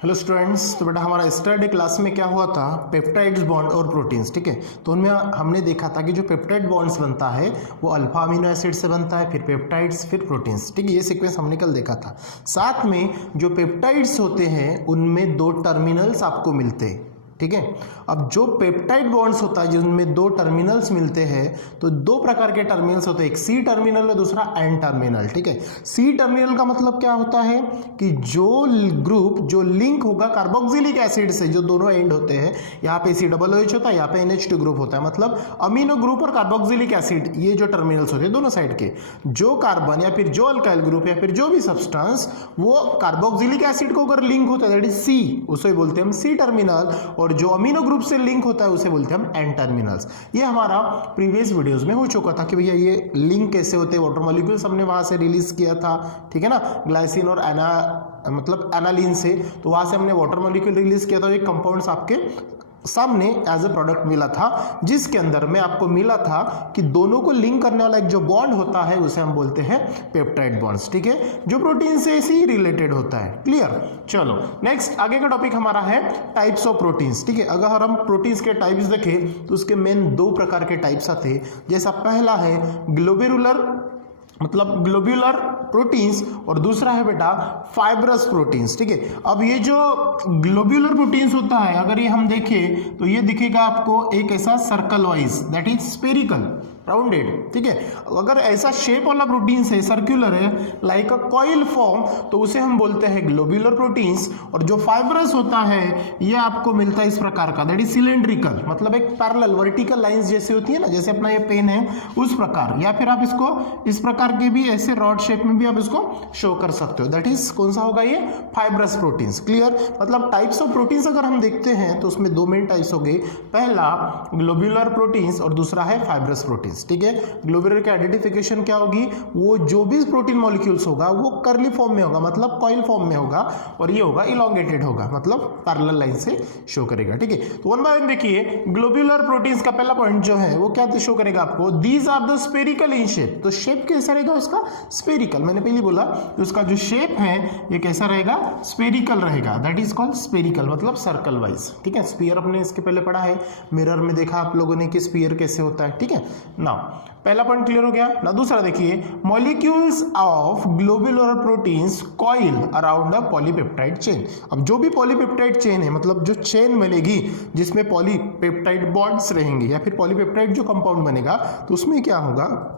Hello students, तो बेटा हमारा स्टडी क्लास में क्या हुआ था, पेप्टाइड्स बॉन्ड और प्रोटीन्स। ठीक है, तो उनमें हमने देखा था कि जो पेप्टाइड बॉन्ड्स बनता है वो अल्फा अमीनो एसिड से बनता है, फिर पेप्टाइड्स, फिर प्रोटीन्स। ठीक है, ये सीक्वेंस हमने कल देखा था। साथ में जो पेप्टाइड्स होते हैं उनमें दो टर्मिनल्स आपको मिलते हैं। ठीक है, अब जो पेप्टाइड बॉन्ड्स होता है जिनमें दो टर्मिनल्स मिलते हैं, तो दो प्रकार के टर्मिनल्स होते हैं, एक सी टर्मिनल और दूसरा एन टर्मिनल। ठीक है, सी टर्मिनल का मतलब क्या होता है कि जो ग्रुप जो लिंक होगा कार्बोक्सिलिक एसिड से, जो दोनों एंड होते हैं, यहाँ पे COOH होता है, यहाँ पे NH2 ग्रुप होता है, मतलब अमीनो ग्रुप और कार्बोक्सिलिक एसिड, ये जो टर्मिनल्स होते हैं दोनों साइड के, जो कार्बन या फिर जो अल्काइल ग्रुप या फिर जो भी सब्सटेंस वो कार्बोक्सिलिक एसिड को अगर लिंक होता है दैट इज सी, उसे बोलते हैं हम सी टर्मिनल, और जो अमीनो ग्रुप से लिंक होता है उसे बोलते हैं हम एन टर्मिनल्स। ये हमारा प्रीवियस वीडियोस में हो चुका था कि भैया ये लिंक कैसे होते हैं, वाटर मॉलिक्यूल्स हमने वहां से रिलीज किया था। ठीक है ना, ग्लाइसिन और एनालिन से, तो वहां से हमने वाटर मॉलिक्यूल रिलीज किया था। ये कंपाउंड्स आपके सामने एज ए प्रोडक्ट मिला था, जिसके अंदर में आपको मिला था कि दोनों को लिंक करने वाला एक जो बॉन्ड होता है उसे हम बोलते हैं पेप्टाइड बॉन्ड्स। ठीक है, जो प्रोटीन से ही रिलेटेड होता है। क्लियर? चलो नेक्स्ट आगे का टॉपिक हमारा है टाइप्स ऑफ प्रोटीन्स। ठीक है, अगर हम प्रोटीन्स के टाइप्स देखें तो उसके मेन दो प्रकार के टाइप्स आते हैं। जैसा पहला है ग्लोब्यूलर प्रोटीन्स और दूसरा है बेटा फाइब्रस प्रोटीन्स। ठीक है, अब ये जो ग्लोब्यूलर प्रोटीन्स होता है, अगर ये हम देखें तो ये दिखेगा आपको एक ऐसा circle wise, that is spherical rounded. ठीक है, अगर ऐसा शेप वाला प्रोटीन्स है, सर्कुलर है, लाइक अ कॉइल फॉर्म, तो उसे हम बोलते हैं ग्लोब्यूलर प्रोटीन्स। और जो फाइब्रस होता है ये आपको मिलता है इस प्रकार का, दैट इज सिलेंड्रिकल, मतलब एक पैरेलल वर्टिकल लाइंस जैसे होती है ना, जैसे अपना ये पेन है उस प्रकार, या फिर आप इसको इस प्रकार के भी ऐसे रॉड शेप में भी आप इसको शो कर सकते हो। दैट इज कौन सा होगा, ये फाइब्रस प्रोटीन्स। क्लियर? मतलब टाइप्स ऑफ प्रोटीन्स अगर हम देखते हैं तो उसमें दो मेन टाइप्स हो गए, पहला ग्लोब्यूलर प्रोटीन्स और दूसरा है फाइब्रस प्रोटीन्स। ठीक है, ग्लोब्यूलर की आइडेंटिफिकेशन क्या होगी, वो जो भी प्रोटीन मॉलिक्यूल्स होगा वो कर्ली फॉर्म में होगा, मतलब कॉइल फॉर्म में होगा, और ये होगा इलोंगेटेड होगा, मतलब पैरेलल लाइन से शो करेगा। ठीक है, तो वन बाय वन देखिए, ग्लोब्यूलर प्रोटीन्स का पहला पॉइंट जो है वो क्या शो करेगा आपको, these are the spherical in shape. तो शेप कैसा रहेगा उसका, स्फेरिकल। मैंने पहले बोला कि उसका जो शेप है ये कैसा रहेगा, स्फेरिकल रहेगा, दैट इज कॉल्ड स्फेरिकल, मतलब सर्कल वाइज। ठीक है, स्फीयर अपने इसके पहले पढ़ा है, मिरर में देखा आप लोगों ने कि स्फीयर कैसे होता है। ठीक है ना, पहला पॉइंट क्लियर हो गया ना। दूसरा देखिए, molecules of globular proteins coil around a polypeptide chain. अब जो भी पॉलीपेप्टाइड चेन है, मतलब जो चेन बनेगी जिसमें पॉलीपेप्टाइड बॉन्ड्स रहेंगे या फिर पॉलीपेप्टाइड जो कंपाउंड बनेगा, तो उसमें क्या होगा,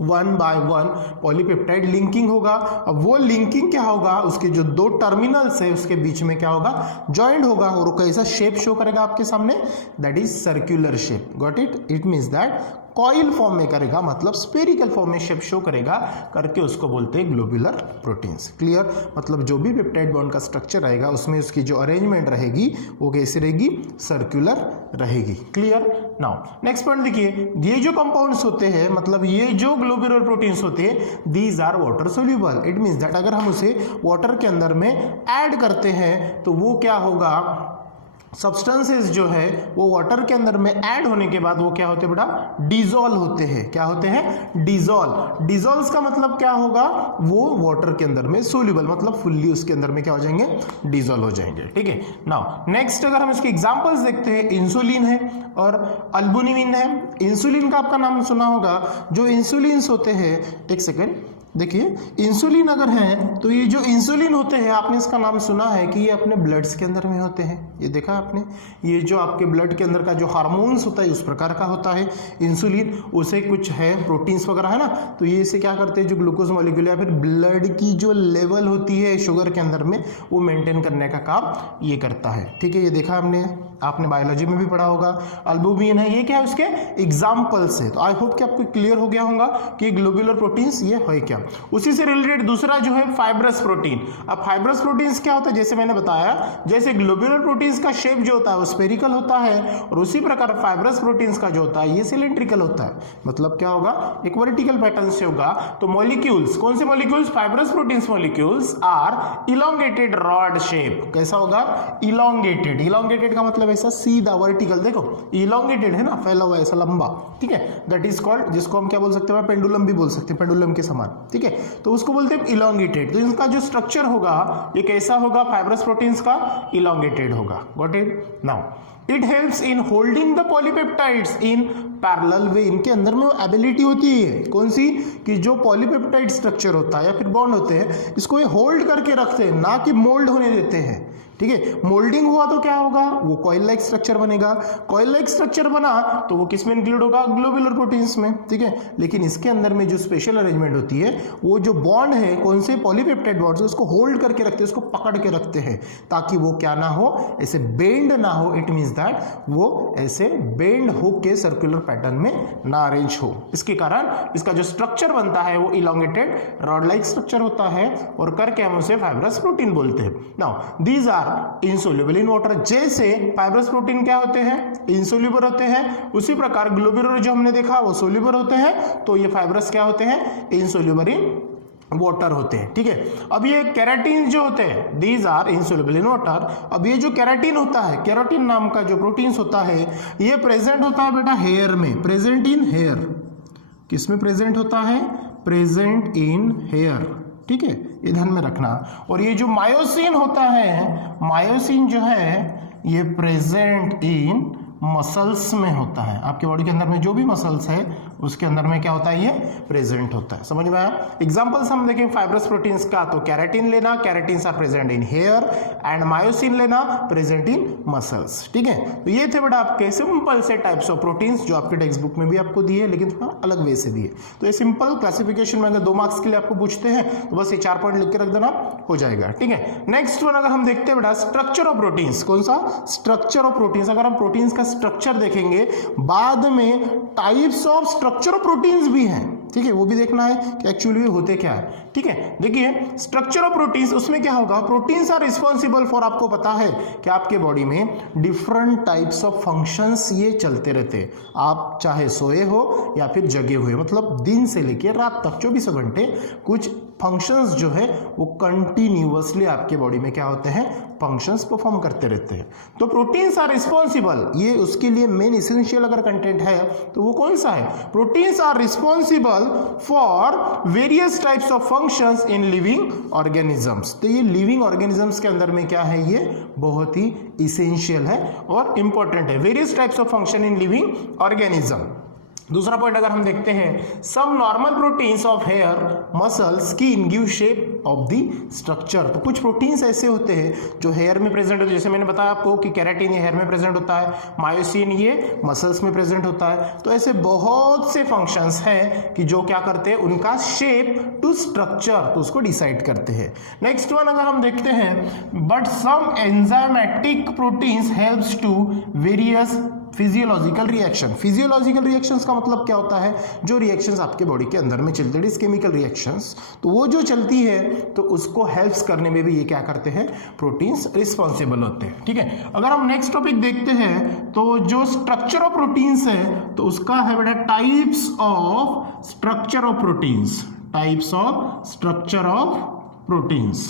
one by one polypeptide linking होगा। अब वो लिंकिंग क्या होगा, उसके जो दो टर्मिनल्स है उसके बीच में क्या होगा, जॉइंट होगा, और कैसा शेप शो करेगा आपके सामने, that is circular shape. Got it? It means that coil form में करेगा, मतलब स्पेरिकल फॉर्म में शेप शो करेगा, करके उसको बोलते हैं ग्लोब्यूलर प्रोटीन्स। क्लियर? मतलब जो भी पेप्टाइड बॉन्ड का स्ट्रक्चर आएगा उसमें उसकी जो अरेंजमेंट रहेगी वो कैसे रहेगी, सर्कुलर रहेगी। क्लियर? नाउ नेक्स्ट पॉइंट देखिए, ये जो कंपाउंड्स होते हैं, मतलब ये जो ग्लोब्यूलर प्रोटीन्स होते हैं, these are water soluble. It means that अगर हम उसे वाटर के अंदर में ऐड करते हैं तो वो क्या होगा, सब्सटेंसेस जो है वो वाटर के अंदर में ऐड होने के बाद वो क्या होते हैं बेटा, डिजोल्व होते हैं। क्या होते हैं, डिजोल्व। डिजोल्व का मतलब क्या होगा, वो वाटर के अंदर में सोल्यूबल, मतलब फुल्ली उसके अंदर में क्या हो जाएंगे, डिजोल्व हो जाएंगे। ठीक है, नाउ नेक्स्ट अगर हम इसके एग्जांपल्स देखते हैं, इंसुलिन है और अल्बुमिन है। इंसुलिन का आपका नाम सुना होगा, जो इंसुलिन्स होते हैं, एक सेकेंड देखिए, इंसुलिन अगर है तो ये जो इंसुलिन होते हैं, आपने इसका नाम सुना है कि ये अपने ब्लड्स के अंदर में होते हैं। ये देखा आपने, ये जो आपके ब्लड के अंदर का जो हार्मोन्स होता है उस प्रकार का होता है इंसुलिन। उसे कुछ है प्रोटीन्स वगैरह है ना, तो ये इसे क्या करते हैं, जो ग्लूकोज मॉलिक्यूल या फिर ब्लड की जो लेवल होती है शुगर के अंदर में, वो मेंटेन करने का काम ये करता है। ठीक है, ये देखा हमने, आपने बायोलॉजी में भी पढ़ा होगा। अल्बुमिन है, ये क्या है, उसके एग्जाम्पल्स है। तो आई होप कि आपको क्लियर हो गया होगा कि ग्लोब्यूलर प्रोटीन्स ये है क्या। उसी से रिलेटेड दूसरा जो है फाइब्रस प्रोटीन। अब फाइब्रस प्रोटीन्स क्या होता है, जैसे मैंने बताया, जैसे ग्लोब्यूलर प्रोटीन्स का शेप जो होता है वो स्फेरिकल होता है, और उसी प्रकार फाइब्रस प्रोटीन्स का जो होता है ये सिलेंड्रिकल होता है। मतलब क्या होगा, एक वर्टिकल पैटर्न से होगा। तो मॉलिक्यूल्स, कौन से molecules, fibrous proteins molecules are elongated rod shape. कैसा होगा, इलोंगेटेड। इलोंगेटेड का मतलब ऐसा सीधा वर्टिकल, देखो इलोंगेटेड है ना, फैला हुआ ऐसा लंबा। ठीक है, दैट इज कॉल्ड, जिसको हम क्या बोल सकते हैं, पेंडुलम भी बोल सकते हैं, पेंडुलम के समान। ठीक है, तो उसको बोलते हैं इलोंगेटेड। तो इनका जो स्ट्रक्चर होगा ये कैसा होगा, फाइब्रस प्रोटीन्स का इलोंगेटेड होगा। Got it? Now it helps in holding the polypeptides in parallel way. इनके अंदर में वो एबिलिटी होती है कौन सी, कि जो पॉलीपेप्टाइड स्ट्रक्चर होता है या फिर बॉन्ड होते हैं इसको ये होल्ड करके रखते हैं, ना कि मोल्ड होने देते हैं। ठीक है, मोल्डिंग हुआ तो क्या होगा, वो कॉइल लाइक स्ट्रक्चर बनेगा। कॉइल लाइक स्ट्रक्चर बना तो वो किस में इंक्लूड होगा, ग्लोब्यूलर प्रोटीन्स में। ठीक है, लेकिन इसके अंदर में जो स्पेशल अरेंजमेंट होती है वो जो बॉन्ड है कौन से पॉलीपेप्टाइड बॉन्ड्स, उसको होल्ड करके रखते हैं, उसको पकड़ के रखते हैं ताकि वो क्या ना हो, ऐसे बेंड ना हो। इट मीन्स दैट वो ऐसे बेंड हो के सर्कुलर पैटर्न में ना अरेंज हो। इसके कारण इसका जो स्ट्रक्चर बनता है वो इलोंगेटेड रॉड लाइक स्ट्रक्चर होता है और करके हम उसे फाइब्रस प्रोटीन बोलते हैं। Now these are insoluble in water. जैसे फाइब्रस प्रोटीन क्या होते हैं, इनसोल्युबल होते हैं, उसी प्रकार ग्लोब्यूलर जो हमने देखा वो सोल्युबल होते हैं, तो ये फाइब्रस क्या होते हैं, इनसोल्युबल इन वाटर होते हैं। ठीक है, अब ये केराटिन जो होते हैं, these are insoluble in water. अब ये जो केराटिन होता है, केराटिन नाम का जो प्रोटीन्स होता है ये प्रेजेंट होता है बेटा हेयर में, प्रेजेंट इन हेयर। किस में प्रेजेंट होता है, प्रेजेंट इन हेयर। ठीक है, ये ध्यान में रखना। और ये जो मायोसिन होता है, मायोसिन जो है ये प्रेजेंट इन मसल्स में होता है। आपके बॉडी के अंदर में जो भी मसल्स है उसके अंदर में क्या होता है, ये प्रेजेंट होता है। समझ में आया? एग्जांपल्स हम देखें फाइब्रस प्रोटीन्स का, तो केराटिन लेना, keratins are present in hair, and myosin लेना, प्रेजेंट इन मसल्स। ठीक है, तो ये थे बेटा आपके सिंपल से टाइप्स ऑफ प्रोटीन्स जो आपके टेक्स्ट बुक में भी आपको दिए, लेकिन थोड़ा अलग वे से दिए। तो ये सिंपल क्लासिफिकेशन में अगर 2 मार्क्स के लिए आपको पूछते हैं तो बस ये 4 पॉइंट लिख के रख देना, हो जाएगा। ठीक है, नेक्स्ट वन अगर हम देखते हैं बेटा स्ट्रक्चर ऑफ प्रोटीन्स। कौन सा, स्ट्रक्चर ऑफ प्रोटीन्स। अगर हम प्रोटीन्स का स्ट्रक्चर देखेंगे, बाद में types of structure of proteins भी हैं। ठीक है, वो भी देखना है कि एक्चुअली होते क्या है। ठीक है, देखिए स्ट्रक्चर ऑफ प्रोटीन्स, उसमें क्या होगा, प्रोटीन्स आर रिस्पॉन्सिबल फॉर, आपको पता है कि आपके बॉडी में डिफरेंट टाइप्स ऑफ फंक्शंस ये चलते रहते हैं। आप चाहे सोए हो या फिर जगे हुए, मतलब दिन से लेकर रात तक 24 घंटे कुछ फंक्शंस जो है वो कंटिन्यूअसली आपके बॉडी में क्या होते हैं, फंक्शंस परफॉर्म करते रहते हैं। तो प्रोटीन्स आर रिस्पॉन्सिबल, ये उसके लिए मेन इसेंशियल अगर कंटेंट है तो वो कौन सा है, proteins are responsible for various types of functions in living organisms. तो ये लिविंग ऑर्गेनिजम्स के अंदर में क्या है, ये बहुत ही इसेंशियल है और इंपॉर्टेंट है, various types of function in living organism. दूसरा पॉइंट अगर हम देखते हैं, some normal proteins of hair muscle skin give shape of the structure. तो कुछ प्रोटीन्स ऐसे होते हैं जो हेयर में प्रेजेंट होते हैं, जैसे मैंने बताया आपको कि केराटिन ये हेयर में प्रेजेंट होता है, मायोसिन ये मसल्स में प्रेजेंट होता है। तो ऐसे बहुत से फंक्शंस हैं कि जो क्या करते हैं, उनका शेप टू स्ट्रक्चर, तो उसको डिसाइड करते हैं। नेक्स्ट वन अगर हम देखते हैं, but some enzymatic proteins helps to various physiological reaction. Physiological reactions का मतलब क्या होता है, जो रिएक्शंस आपके बॉडी के अंदर में चलते हैं, केमिकल रिएक्शंस, तो वो जो चलती है तो उसको हेल्प्स करने में भी ये क्या करते हैं, प्रोटीन्स रिस्पॉन्सिबल होते हैं। ठीक है, अगर हम नेक्स्ट टॉपिक देखते हैं तो जो स्ट्रक्चर ऑफ प्रोटीन्स है तो उसका है बेटा types of structure of proteins, types of structure of proteins.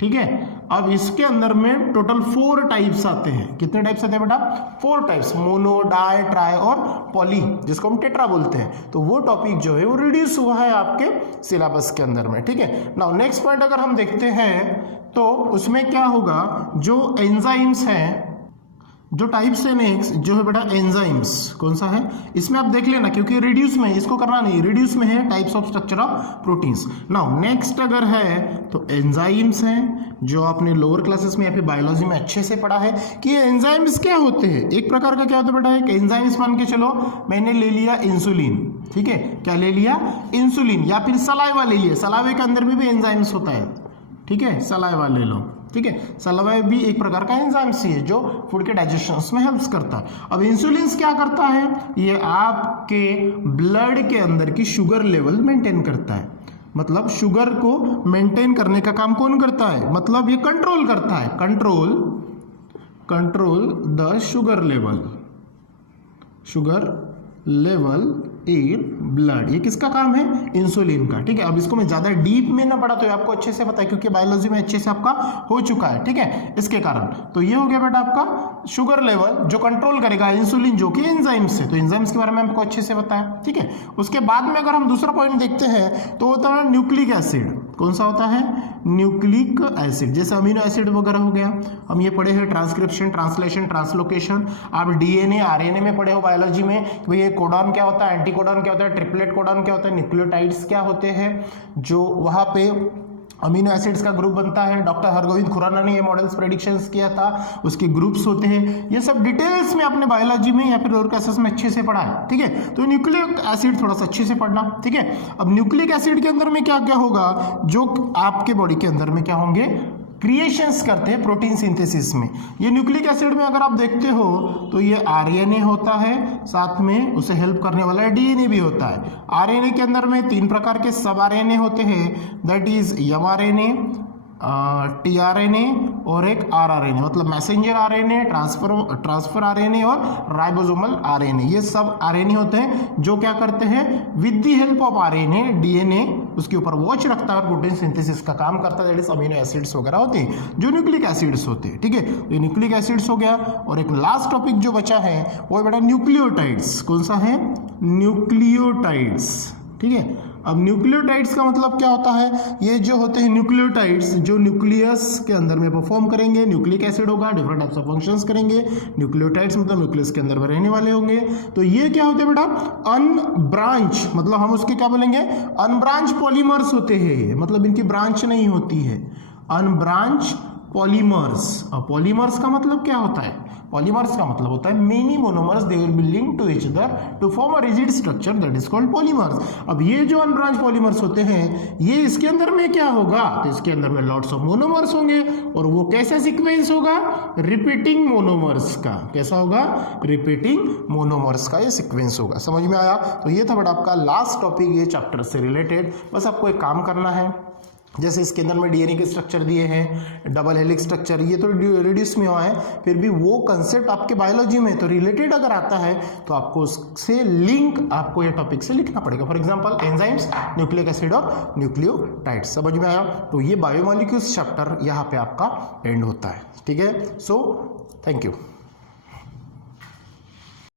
ठीक है, अब इसके अंदर में टोटल 4 टाइप्स आते हैं। कितने टाइप्स आते हैं बेटा, 4 टाइप्स, मोनो, डाई, ट्राई और पॉली, जिसको हम टेट्रा बोलते हैं। तो वो टॉपिक जो है वो रिड्यूस हुआ है आपके सिलेबस के अंदर में। ठीक है, नाउ नेक्स्ट पॉइंट अगर हम देखते हैं तो उसमें क्या होगा, जो एंजाइम्स हैं, जो टाइप्स है नेक्स्ट जो है बेटा एंजाइम्स, कौन सा है, इसमें आप देख लेना क्योंकि रिड्यूस में, इसको करना नहीं, रिड्यूस में है types of structure of proteins. Now next अगर है तो एंजाइम्स हैं, जो आपने लोअर क्लासेस में या फिर बायोलॉजी में अच्छे से पढ़ा है कि ये एंजाइम्स क्या होते हैं। एक प्रकार का क्या होता है बेटा, एक एंजाइम्स मान के चलो, मैंने ले लिया इंसुलिन। ठीक है, क्या ले लिया, इंसुलिन, या फिर सलाइवा ले लिया, सलाइवे के अंदर में भी एंजाइम्स होता है। ठीक है, सलाइवा ले लो। ठीक है, सलाइवा भी एक प्रकार का एंजाइम्स ही है जो फूड के डाइजेशन में हेल्प करता है। अब इंसुलिन क्या करता है, ये आपके ब्लड के अंदर की शुगर लेवल मेंटेन करता है, मतलब शुगर को मेंटेन करने का काम कौन करता है, मतलब ये कंट्रोल करता है, control the sugar level in blood. ये किसका काम है? इंसुलिन का। ठीक है, अब इसको मैं ज्यादा डीप में ना पढ़ा तो आपको अच्छे से पता है क्योंकि बायोलॉजी में अच्छे से आपका हो चुका है। ठीक है, इसके कारण तो ये हो गया बेटा आपका शुगर लेवल जो कंट्रोल करेगा इंसुलिन जो कि एंजाइम्स है। तो एंजाइम्स के बारे में आपको अच्छे से पता है। ठीक है, उसके बाद में अगर हम दूसरा पॉइंट देखते हैं तो होता है न्यूक्लिक एसिड। कौन सा होता है? Nucleic acid. जैसे अमीनो एसिड वगैरह हो गया, हम ये पढ़े हैं ट्रांसक्रिप्शन, ट्रांसलेशन, ट्रांसलोकेशन। आप डीएनए आरएनए में पढ़े हो बायोलॉजी में कि भाई ये कोडॉन क्या होता है, एंटीकोडॉन क्या होता है, ट्रिपलेट कोडॉन क्या होता है, न्यूक्लियोटाइड्स क्या होते हैं, जो वहां पे अमीनो एसिड्स का ग्रुप बनता है। डॉक्टर हरगोविंद खुराना ने ये मॉडल्स प्रेडिक्शंस किया था, उसके ग्रुप्स होते हैं। ये सब डिटेल्स में आपने बायोलॉजी में या फिर लोअर क्लासेस में अच्छे से पढ़ा है। ठीक है, तो न्यूक्लिक एसिड थोड़ा सा अच्छे से पढ़ना। ठीक है, अब न्यूक्लिक एसिड के अंदर में क्या क्या होगा, जो आपके बॉडी के अंदर में क्या होंगे, क्रिएशंस करते हैं प्रोटीन सिंथेसिस में। ये न्यूक्लिक एसिड में अगर आप देखते हो तो ये आरएनए होता है, साथ में उसे हेल्प करने वाला डीएनए भी होता है। आरएनए के अंदर में 3 प्रकार के सब आरएनए होते हैं, दैट इज एमआरएनए, टीआरएनए और एक आरआरएनए, मतलब मैसेंजर आरएनए, ट्रांसफर आरएनए और राइबोसोमल आरएनए। ये सब आरएनए होते हैं जो क्या करते हैं, with the help of RNA DNA उसके ऊपर वॉच रखता है और प्रोटीन सिंथेसिस का काम करता है। दैट इज अमीनो एसिड्स वगैरह होते हैं जो न्यूक्लिक एसिड्स होते हैं। ठीक है, ये न्यूक्लिक एसिड्स हो गया। और एक लास्ट टॉपिक जो बचा है वो बेटा न्यूक्लियोटाइड्स। कौन सा है? न्यूक्लियोटाइड्स। ठीक है, अब न्यूक्लियोटाइड्स का मतलब क्या होता है? ये जो होते हैं न्यूक्लियोटाइड्स जो न्यूक्लियस के अंदर में परफॉर्म करेंगे। न्यूक्लिक एसिड होगा, डिफरेंट टाइप्स ऑफ फंक्शंस करेंगे। न्यूक्लियोटाइड्स मतलब न्यूक्लियस के अंदर में रहने वाले होंगे। तो ये क्या होते हैं बेटा? अनब्रांच, मतलब हम उसके क्या बोलेंगे, अनब्रांच पॉलीमर्स होते हैं, मतलब इनकी ब्रांच नहीं होती है। Unbranch polymers. और पॉलीमर्स का मतलब क्या होता है? पॉलीमर्स का मतलब होता है many monomers they will be linked to each other to form a rigid structure that is called polymers. अब ये जो अनब्रांच पॉलीमर्स होते हैं ये इसके अंदर में क्या होगा, तो इसके अंदर में लॉट्स ऑफ मोनोमर्स होंगे। और वो कैसा सीक्वेंस होगा? रिपीटिंग मोनोमर्स का। कैसा होगा? रिपीटिंग मोनोमर्स का ये सीक्वेंस होगा। समझ में आया? तो ये था बड़ा आपका लास्ट टॉपिक ये चैप्टर से रिलेटेड। बस आपको एक काम करना है, जैसे इसके अंदर में डीएनए के स्ट्रक्चर दिए हैं, डबल हेलिक्स स्ट्रक्चर, ये तो रिड्यूस में हुआ है, फिर भी वो कंसेप्ट आपके बायोलॉजी में तो रिलेटेड अगर आता है तो आपको उससे लिंक आपको ये टॉपिक से लिखना पड़ेगा। For example enzymes, nucleic acid और न्यूक्लियोटाइड्स। समझ में आया? तो ये बायोमोलिक्यूल्स चैप्टर यहाँ पे आपका एंड होता है। ठीक है, सो थैंक यू।